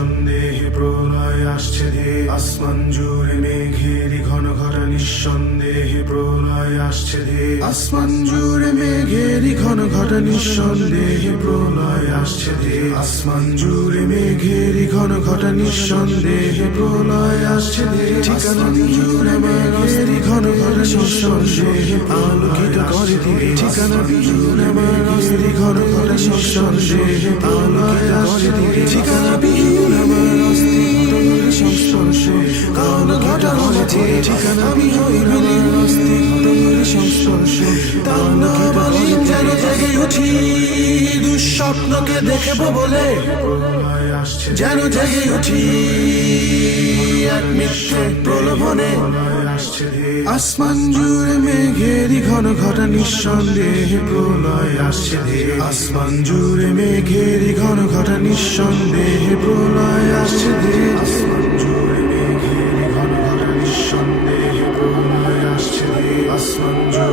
নিঃসন্দেহে প্রলয় আসছে ধে আসমান জুড়ে মেঘেরি ঘন ঘটা নিঃসন্দেহে প্রলয় আসছে ধে আসমান জুড়ে মেঘেরি ঘন ঘটা নিঃসন্দেহে প্রলয় আসছে ধে আসমান জুড়ে মেঘেরি ঘন ঘটা নিঃসন্দেহে প্রলয় আসছে ধে ঠিকানা জুড়ে মেঘেরি ঘন ঘটা নিঃসন্দেহে আলোকিত করে দিবে ঠিকানা জুড়ে মেঘেরি ঘন ঘটা নিঃসন্দেহে প্রলয় আসছে ধে ঠিকানা বিহীন আমার অস্তিত্বের সংস্পর্শে কালো ঘটা হয়েছে ঠিকানা বিহীন আমার অস্তিত্বের সংস্পর্শে তান্না বলি যেন জেগে উঠি দুঃস্বপ্নকে দেখবো বলে যেন জেগে উঠি এক মিথ্যে প্রলোভনে আসমান জুড়ে মেঘেরি ঘন ঘটা নিঃসন্দেহে প্রলয় আসছে ধে আসমান জুড়ে মেঘেরি ঘন ঘটা নিঃসন্দেহে প্রলয় আসছে ধে আসমান জুড়ে মেঘেরি ঘন ঘটা নিঃসন্দেহে প্রলয় আসছে ধে আসমান জুড়ে